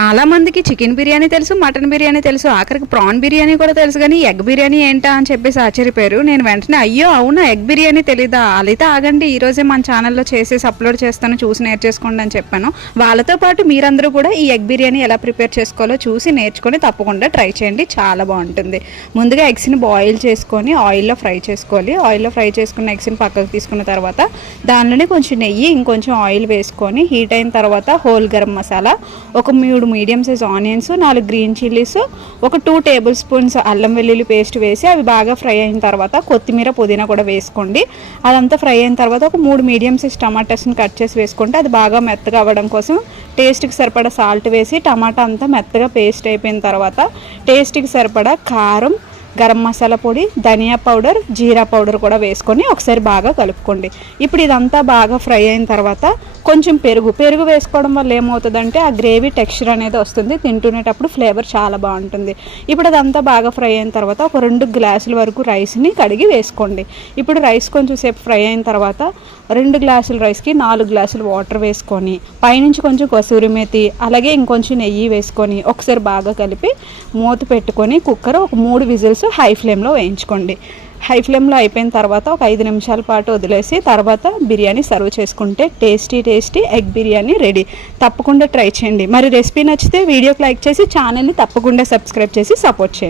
చాలా మందికి చికెన్ బిర్యానీ తెలుసు, మటన్ బిర్యానీ తెలుసు, ఆఖరికి ప్రాన్ బిర్యానీ కూడా తెలుసు. కానీ ఎగ్ బిర్యానీ ఏంటా అని చెప్పేసి ఆశ్చర్యపోయారు. నేను వెంటనే అయ్యో అవునా ఎగ్ బిర్యానీ తెలీదా, అయితే ఆగండి ఈరోజే మన ఛానల్లో చేసేసి అప్లోడ్ చేస్తాను, చూసి నేర్చేసుకోండి అని చెప్పాను. వాళ్ళతో పాటు మీరందరూ కూడా ఈ ఎగ్ బిర్యానీ ఎలా ప్రిపేర్ చేసుకోవాలో చూసి నేర్చుకొని తప్పకుండా ట్రై చేయండి, చాలా బాగుంటుంది. ముందుగా ఎగ్స్ని బాయిల్ చేసుకొని ఆయిల్లో ఫ్రై చేసుకోవాలి. ఆయిల్లో ఫ్రై చేసుకున్న ఎగ్స్ని పక్కకు తీసుకున్న తర్వాత దానిలోనే కొంచెం నెయ్యి, ఇంకొంచెం ఆయిల్ వేసుకొని హీట్ అయిన తర్వాత హోల్ గరం మసాలా, ఒక 3 medium size onions, 4 green chillies, ఒక 2 టేబుల్ స్పూన్స్ అల్లం వెల్లుల్లి పేస్ట్ వేసి అవి బాగా ఫ్రై అయిన తర్వాత కొత్తిమీర పుదీనా కూడా వేసుకోండి. అదంతా ఫ్రై అయిన తర్వాత ఒక 3 మీడియం సైజ్ టమాటాస్ని కట్ చేసి వేసుకుంటే అది బాగా మెత్తగా అవ్వడం కోసం టేస్ట్కి సరిపడా సాల్ట్ వేసి టమాటా అంతా మెత్తగా పేస్ట్ అయిపోయిన తర్వాత టేస్ట్కి సరిపడా కారం, గరం మసాలా పొడి, ధనియా పౌడర్, జీరా పౌడర్ కూడా వేసుకొని ఒకసారి బాగా కలుపుకోండి. ఇప్పుడు ఇదంతా బాగా ఫ్రై అయిన తర్వాత కొంచెం పెరుగు వేసుకోవడం వల్ల ఏమవుతుందంటే ఆ గ్రేవీ టెక్స్చర్ అనేది వస్తుంది, తింటునేటప్పుడు ఫ్లేవర్ చాలా బాగుంటుంది. ఇప్పుడు అదంతా బాగా ఫ్రై అయిన తర్వాత ఒక 2 గ్లాసుల వరకు రైస్ని కడిగి వేసుకోండి. ఇప్పుడు రైస్ కొంచెం సేపు ఫ్రై అయిన తర్వాత 2 గ్లాసుల రైస్కి 4 గ్లాసులు వాటర్ వేసుకొని పైనుంచి కొంచెం కసూరి మేతి అలాగే ఇంకొంచెం నెయ్యి వేసుకొని ఒకసారి బాగా కలిపి మూత పెట్టుకొని కుక్కర్ ఒక 3 విజిల్స్ హై ఫ్లేమ్లో వేయించుకోండి. హై ఫ్లేమ్లో అయిపోయిన తర్వాత ఒక 5 నిమిషాల పాటు వదిలేసి తర్వాత బిర్యానీ సర్వ్ చేసుకుంటే టేస్టీ ఎగ్ బిర్యానీ రెడీ. తప్పకుండా ట్రై చేయండి. మరి రెసిపీ నచ్చితే వీడియోకి లైక్ చేసి ఛానల్ని తప్పకుండా సబ్స్క్రైబ్ చేసి సపోర్ట్ చేయండి.